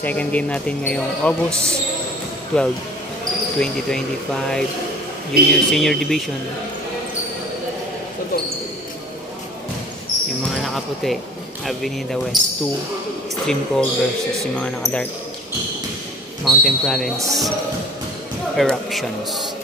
Second game natin ngayong August 12, 2025, Senior Division. Yung mga nakaputi, Avenida West 2, Extreme Cold versus yung mga naka-dark, Mountain Province, Eruptions.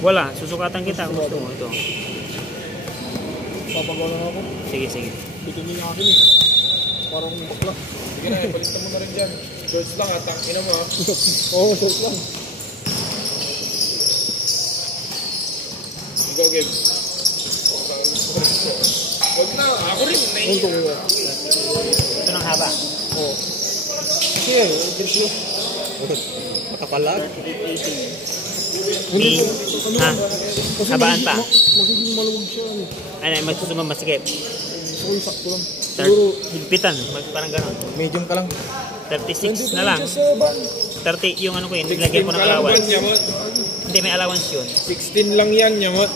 Wala, susukatan kita kung gusto mo ito. Papagawa lang ako. Sige, sige. Dito niyo akin eh. Parang bakla. Sige na, balista mo na rin dyan. Shorts lang at ina mo ha. Oo, shorts lang. Go, Gabe. Huwag na, ako rin. Ito ng haba. Oo. Sige, direct yun. Makapalag. Ha? Habaan pa. Magiging maluwag siya. Ano, magsusumang masikip. So, sakto lang. Higpitan, parang gano'n. Medium ka lang. 36 na lang. 30 yung ano ko yun, nilagyan ko ng allowance. Hindi, may allowance yun. 16 lang yan, Yamot.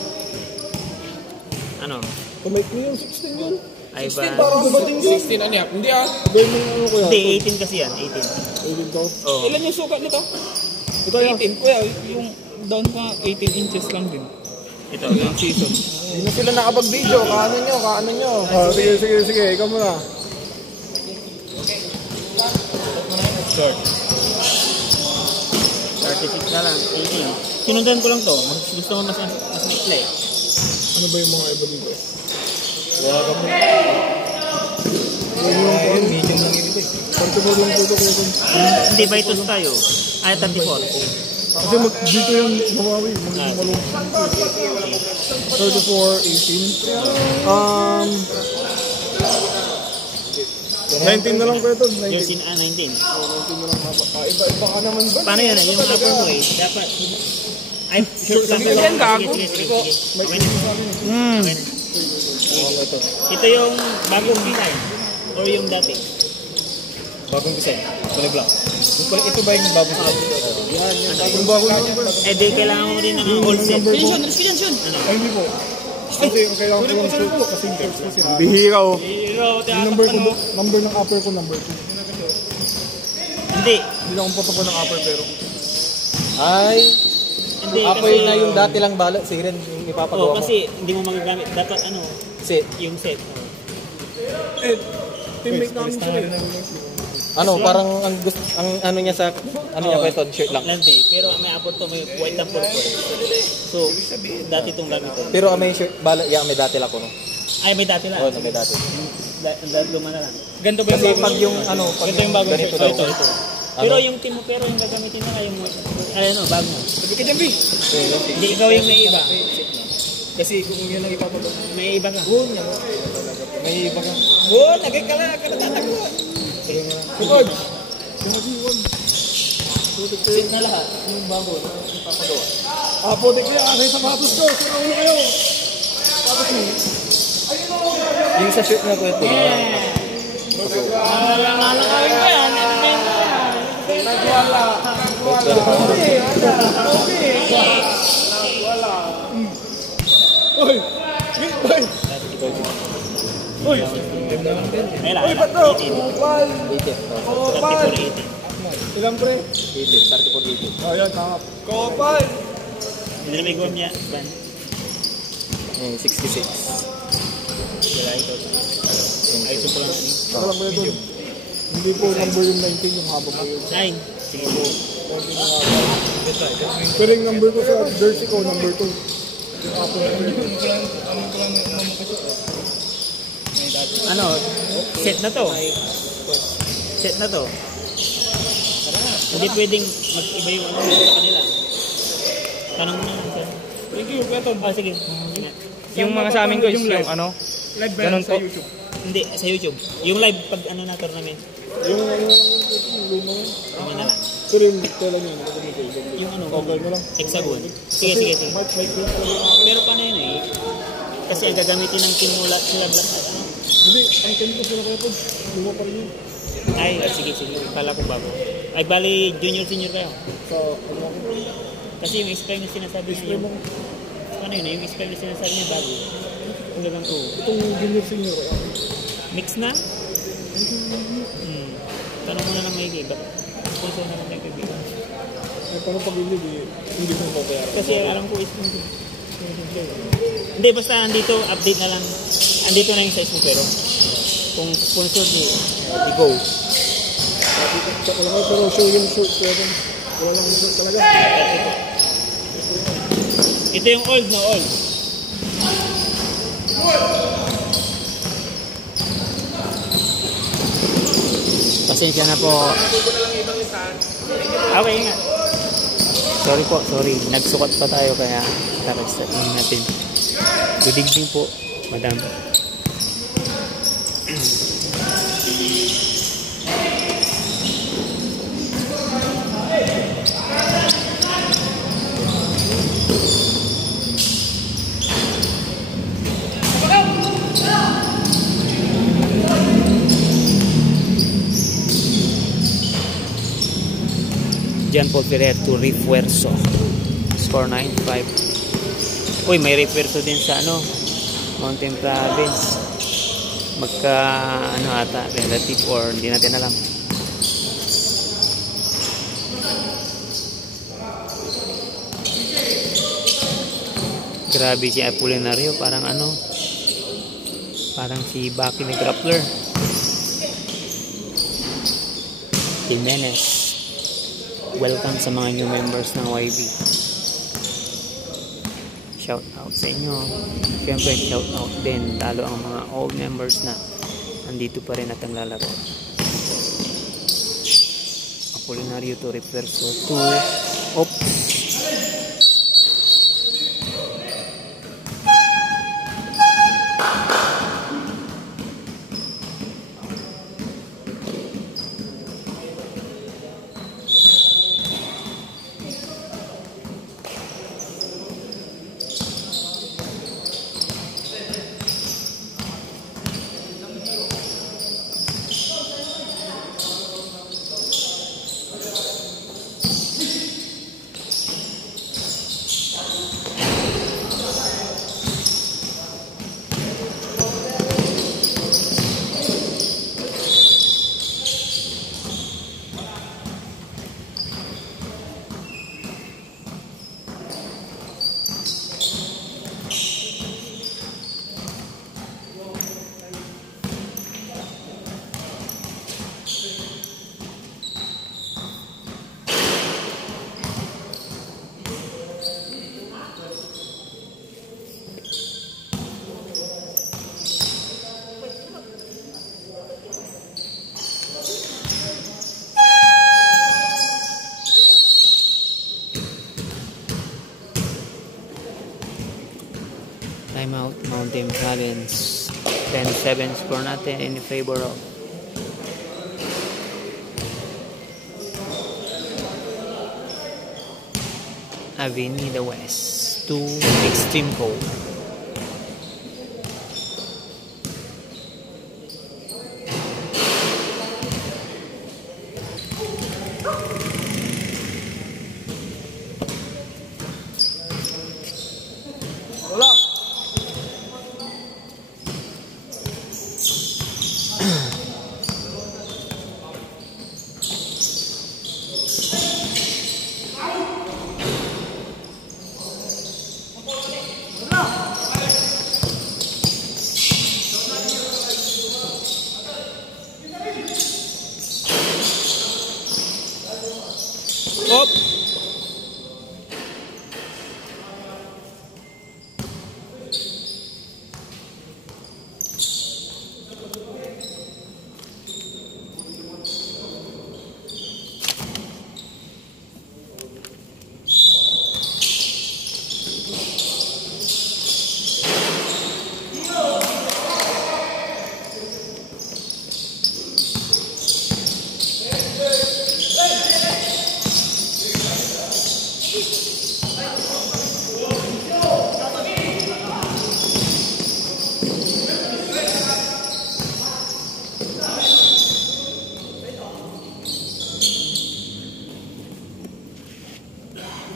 Ano? Kamay ko yun, 16 yun. Ay 16 ba? parang dumating yun. 16 ano yan? Hindi ah. Gawin mo ano ko yan. Hindi, 18 kasi yan, 18. 18 daw? Oo. Ilan yung sukat nito? Ito yan. 18. Kuya, yung down pa 18 inches lang din. Ito. Yung season. Hindi na sila nakapag-video. Kaano nyo. Sige. Ikaw muna. Short. 36 na lang, 18. Sinundan ko lang to. Gusto mo mas maikli. Ano ba yung mga iba dito? Wala ka po. Medium lang yun ito eh. 34 lang po ito. Hindi ba ito tayo? Ay, 34. Kasi dito yung mawawi. Magiging malungkot. 34, 18. 19 na lang po ito. 19. 19. 19 na lang mapa. Iba ka naman ba? Paano yan? Yung upper mo eh. Dapat. Ay, short lang. Sige, yan, gago. Ito yung bagong design. Or yung dati. Bagong design. Kulay black. Ito ba yung bagong design? Yung bagong number. Eh, di kailangan mo rin ng old set. Yun. Ay, hindi po. Kasi kailangan ko yung shoot ko kasi yung bihira oh. Yung number ng upper ko, number 2. Hindi. Hindi lang akong patapa ng upper pero. Ay, Hindi. upper na yung dati lang bala. Sige rin, yung ipapagawa mo. Kasi hindi mo magagamit. Dapat ano, Set. yung set. Eh, teammate namin sila eh. Ano, parang ang ano niya sa, ano niya question, shirt lang. Lante. Pero may apple to, may white and purple. So, dati itong gamit ko. Pero may shirt, bala, may dati lang ko, no? Ay, may dati lang. Oo, may dati. Dati lumana lang. Ganito ba Kasi yung pag yung, ano, pag Ganito yung bagong ganito shirt. daw. Ito. Pero yung team mo, pero yung gagamitin na yung, ano, bago mo. Sabi ka dyan, B. Hindi, ikaw yung may iba. Kasi kung yun ang ipapagawa. May iba ka. May iba ka. Oo, nagay ka lang. Nagtatagwa. Tukod! Set na lahat. Yung bago. Ipapagawa. Putik niya, aking sapatos ko. Sino ulo kayo? Sapatos mo. Yung sa shirt na ko ito. Malalakawin ko yan. Nagwala. Uy! Uy! Uy! Kailan? Uy, ba't to? Kupal! 18. Kupal! 34, 18. Ilang pre? 18, 34, 18. Oh, yan, tama. Kupal! Hindi na may gawin niya. Ban. 66. Wala ito. Ay, ito po lang. Saka lang ba ito? Hindi po number yung 19, yung haba po yun. Nine. Sige po. Pero yung number ko sa jersey ko, number 2. Yung ako Ano? Set na to. Set na to. Hindi pwedeng mag-iba yung ano sa kanila. Tanong mo naman sir. Thank you, Beto. Oh, sige. Yung mga sa amin guys, yung ano, live ganun sa po. YouTube. Hindi, sa YouTube. Yung live pag ano na tournament. Yung ano lang yung luma yun. Ano na lang. Pero yung dito lang yun. Yung ano, Cover mo lang. hexagon. Sige. Might be talaga yung akin. Pero paano yun eh? Kasi ang gagamitin ng kinula sila black ano? Hindi, ang kanito sila kaya po. Luma pa rin yun. Ay, sige. Kala ko bago. Ay, bali, senior kayo. Sa ano ako. Kasi yung spray na sinasabi niya, Display yung, mo. ano yun, yung spray na sinasabi niya bago. Ang gagang to. Itong junior senior kaya ako. Mix na? Tanong mo na lang may iba. Sponsor na lang may kaibigan. Ay, paano pag hindi ko mabayaran? Kasi alam ko is hindi, basta andito, update na lang. Andito na yung size mo pero kung sponsor di go. Sa lang pero show yung short ko. Wala lang yung short talaga. Ito yung old na old. Pasensya na po. Okay nga. Sorry. Nagsukat pa tayo kaya start natin. Good evening po, madam. Jan Paul Ferrer to Refuerzo. Score 9-5. Uy, may Refuerzo din sa ano, Mountain Province. Magka ano ata, relative or hindi natin alam. Grabe si Apolinario, parang ano, parang si Baki ni Grappler. Jimenez. Welcome sa mga new members ng YB. Shout out sa inyo. Siyempre shout out din lalo ang mga old members na andito pa rin at ang lalaro. Apolinario to Refuerzo to timeout, Mountain Province. 10-7 score natin in favor of Avenida West to Extreme Cold.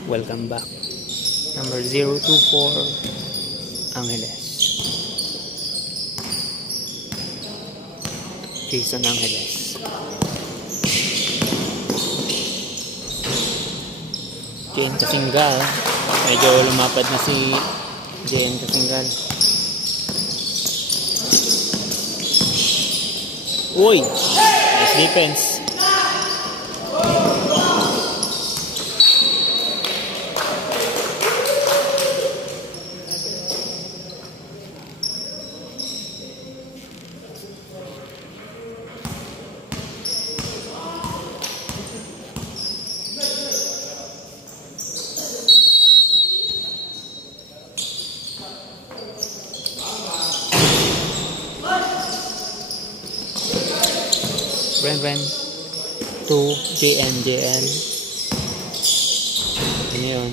Welcome back. Number 024, Angeles. Jason Angeles. JN Kasinggal. Medyo lumapad na si JN Kasinggal. Uy! Nice defense. Ren to JL. Ano yun?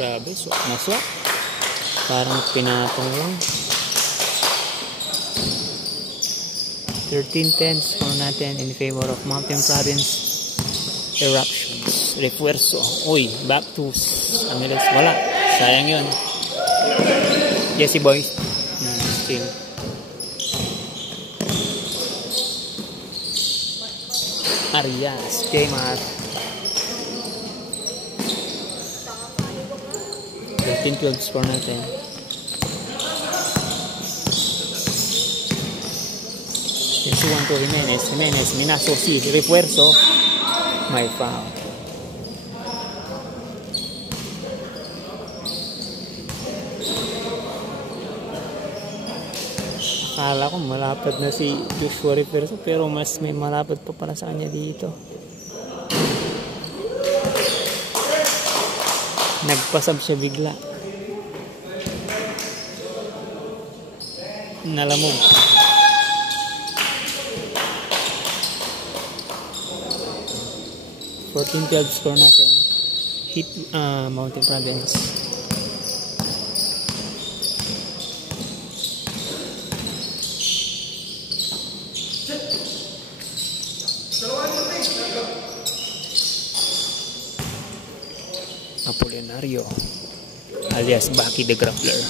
Grabe, swak na swak. Parang pinatong lang. 13-10 score natin in favor of Mountain Province. Eruptions. Refuerzo. Uy, back to Angeles. Wala. Sayang yun. Jesse Boy. Still. Arias. J-Mar. 13-12 score natin. Suwan to Jimenez, Minaso si refuerzo, may foul. Akala ko malapad na si Joshua Refuerzo, pero mas may malapad pa para sa kanya dito. Nagpasab siya bigla. Nalamog. For 14-12 score natin. Hit Mountain Province. Apolinario alias Baki the Grappler.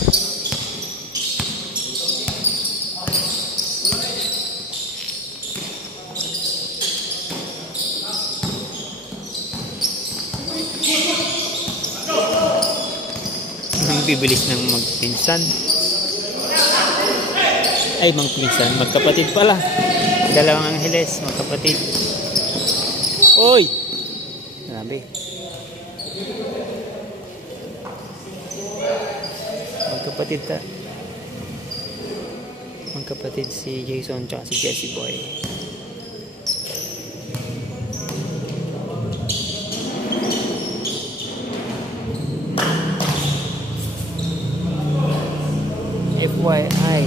Ang bibilis ng magpinsan. Ay, magpinsan. Magkapatid pala. Dalawang Angeles. Magkapatid. Oy! Grabe. Magkapatid si Jason tsaka si Jesse Boy. FYI,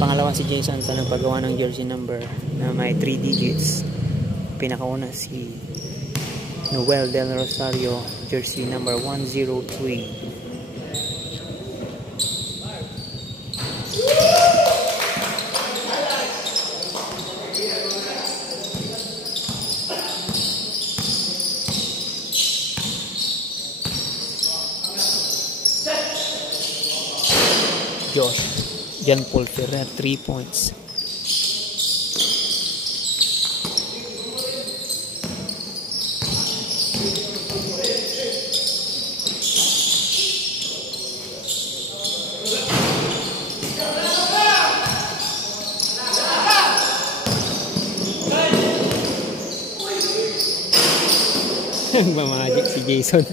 pangalawa si Jason sa nagpagawa ng jersey number na may 3 digits. Pinakauna si Noel Del Rosario, jersey number 103. Josh Jan Paul Ferrer 3 points. Mamajik si Jason.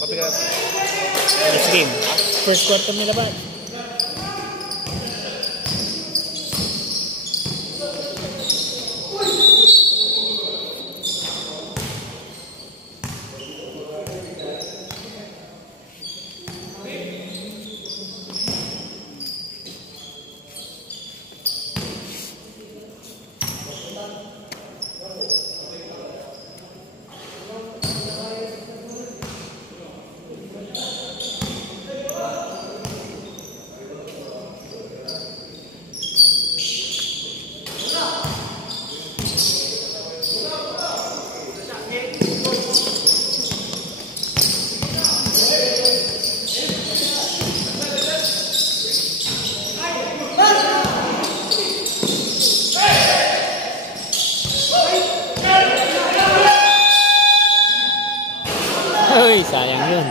Papigat. First game. First quarter nila ba? Uy, sayang yun.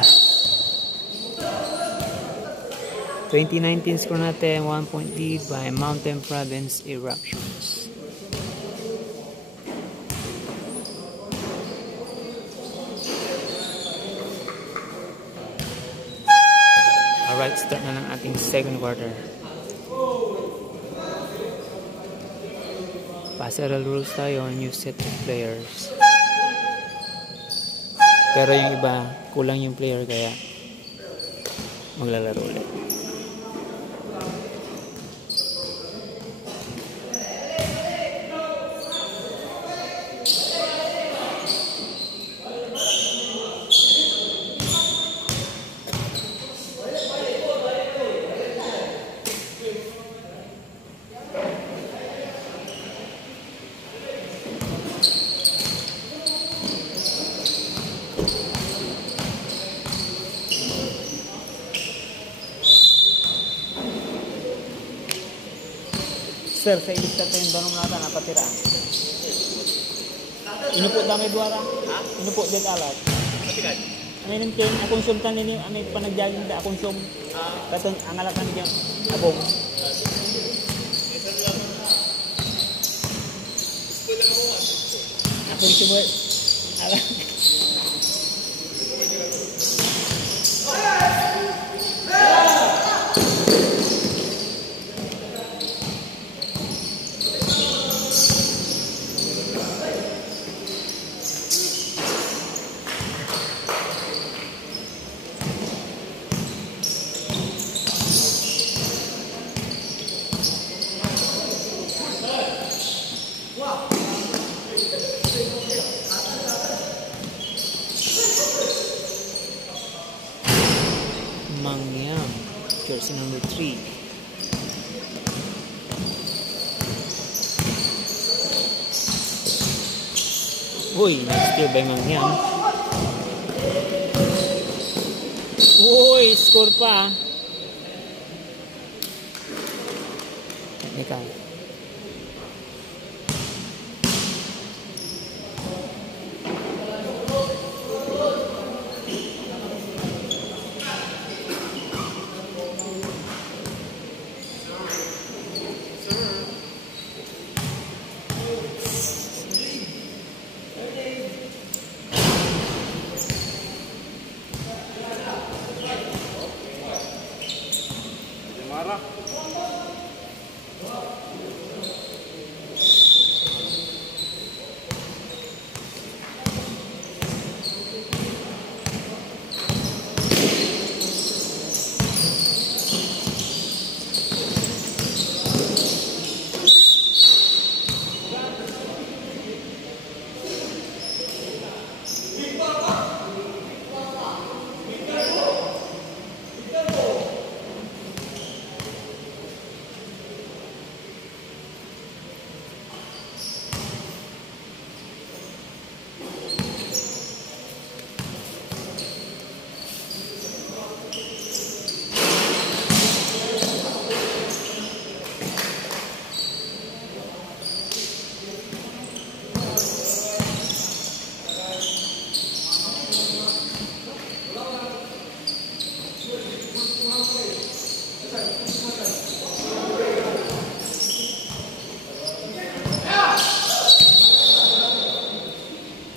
2019 score natin, 1 point lead by Mountain Province Eruptions. Alright, start na ng ating second quarter. Passerelle rules tayo, new set of players. Pero yung iba, kulang yung player kaya maglalaro ulit. Sir, sa ilista tayo yung danong nata napatira. Inupot dami duwara? Ha? Inupot din alat. Papigat. Ano yung king? Akong sumtan nini, ano yung panagjaging da akong sum. Katon, ang alat na niya, abong. Akong sumur. Alat. Mangyam, jersey number 3. Uy, nag-steal by Mangyam. Uy, score pa. Technical. Marah.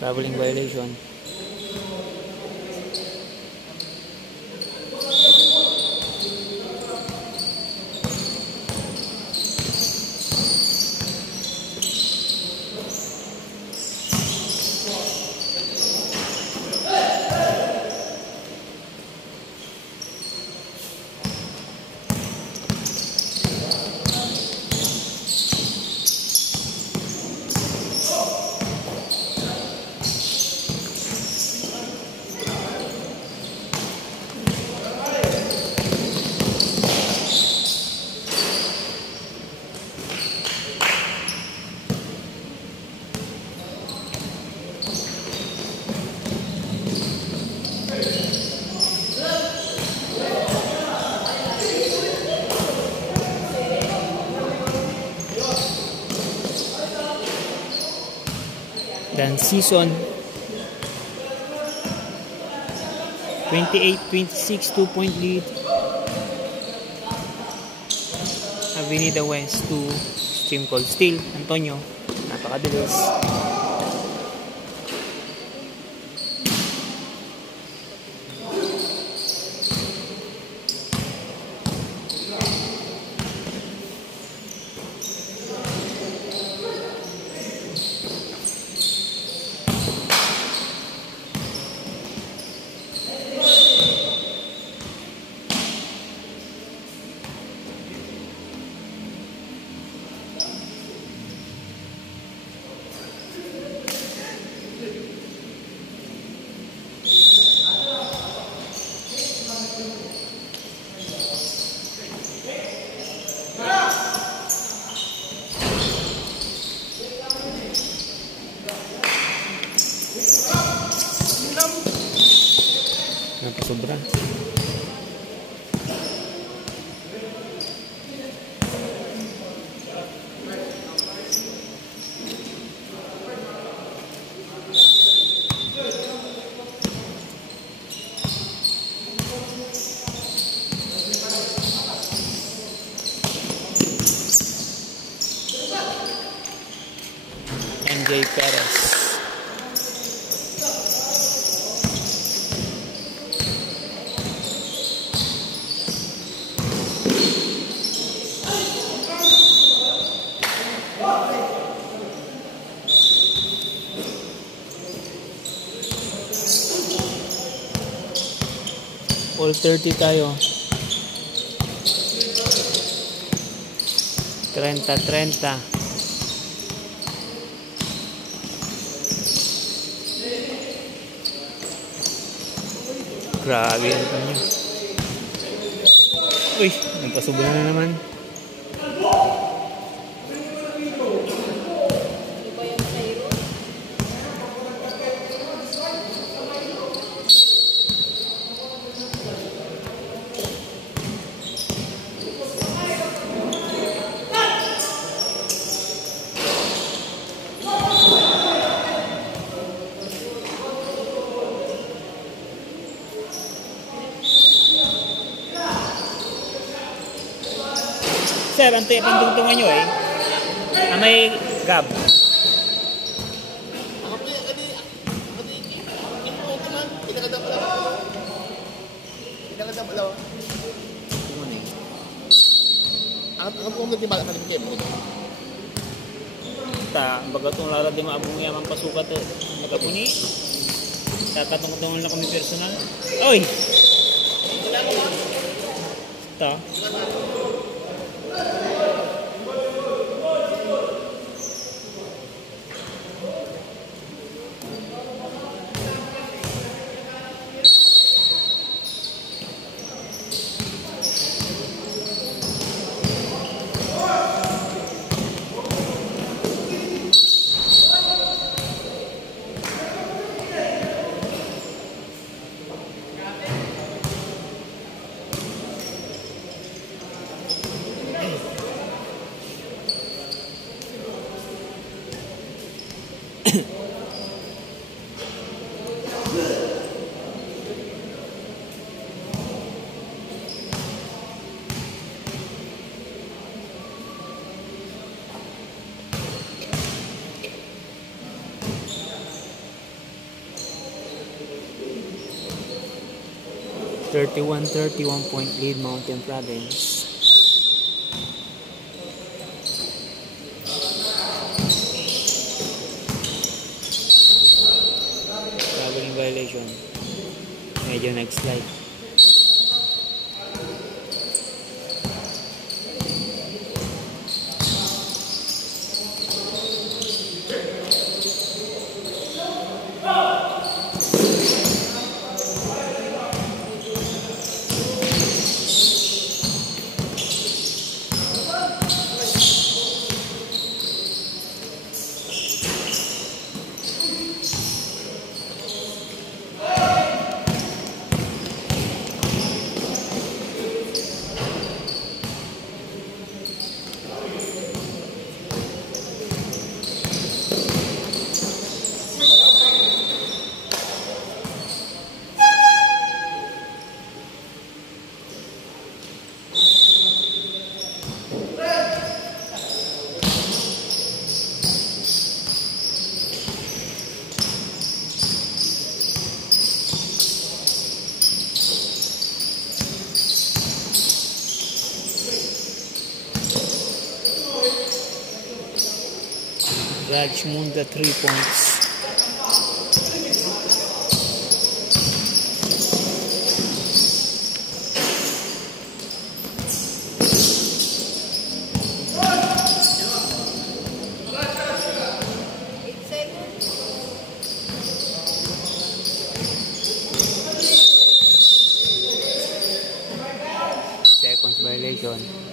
Traveling violation. Magandang season. 28-26, 2-point lead. Avenida West to Stream Cold Steel. Antonio, napakabilis. Napasobra. MJ Perez. All 30 tayo. 30-30. Grabe ang kanya. Uy, nagpasubo na naman. Sir, antay pantungtungan nyo eh. May gab. Baga itong lara di maabong yaman pasukat nagapuni. Tatatungtungan lang kami personal. Oy! Ito. .31 lead Mountain Province. Traveling violation. Medyo nag-slide. Raj Munda 3 points. Seconds violation.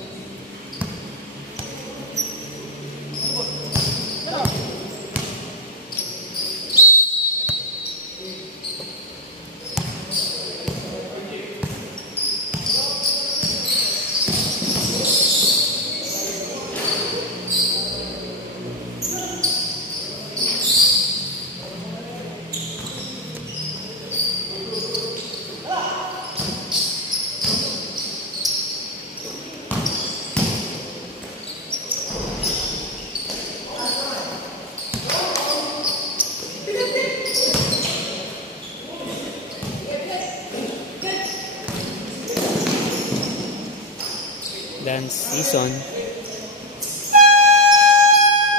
Dance season.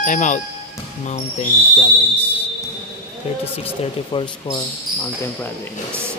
Time out. Mountain Province. 36-34 score. Mountain Province.